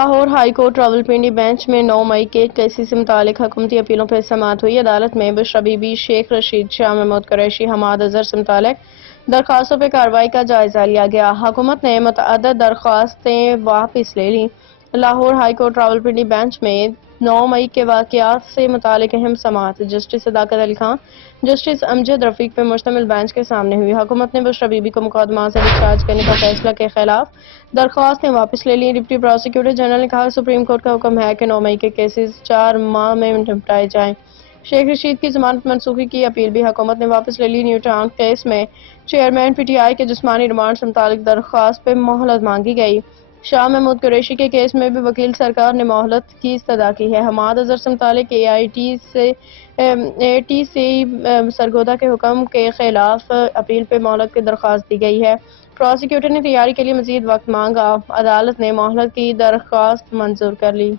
Lahore high court Rawalpindi bench میں 9 مئی کے cases سے متعلق حکومتی اپیلوں پر سماعت ہوئی۔ عدالت میں بشرا بی بی، شیخ رشید، شاہ محمود قریشی، حماد اظہر سے متعلق درخواستوں پر کارروائی کا جائزہ لیا گیا۔ حکومت نے متعدد درخواستیں واپس لے لیں۔ Lahore high court Rawalpindi bench میں 9 مئی کے واقعات سے متعلق اہم سماعت جسٹس صداقت علی خان، جسٹس امجد رفیق پر مشتمل بینچ کے سامنے ہوئی۔ حکومت نے بشرا بی بی کو مقدمات سے ڈسچارج کرنے کا فیصلہ کے خلاف درخواستیں واپس لے لیں۔ ڈپٹی پروسیکیوٹر جنرل نے کہا کہ سپریم کورٹ کا حکم ہے کہ 9 مئی کے کیسز 4 ماہ میں نمٹائے جائیں۔ شیخ رشید کی ضمانت منسوخی کی اپیل بھی حکومت نے واپس لے لی۔ نیو ٹاؤن کیس میں چیئرمین پی ٹی آئی کے جسمانی ریمانڈ سے متعلق درخواست پر مہلت مانگی گئی۔ شاہ محمود قریشی کے کیس میں بھی وکیل سرکار نے مہلت کی استدعا کی ہے۔ حماد اظہر سے متعلق اے آئی ٹی سی سرگودہ کے حکم کے خلاف اپیل پہ مہلت کی درخواست دی گئی ہے۔ پروسیکیوٹر نے تیاری کے لیے مزید وقت مانگا۔ عدالت نے مہلت کی درخواست منظور کر لی۔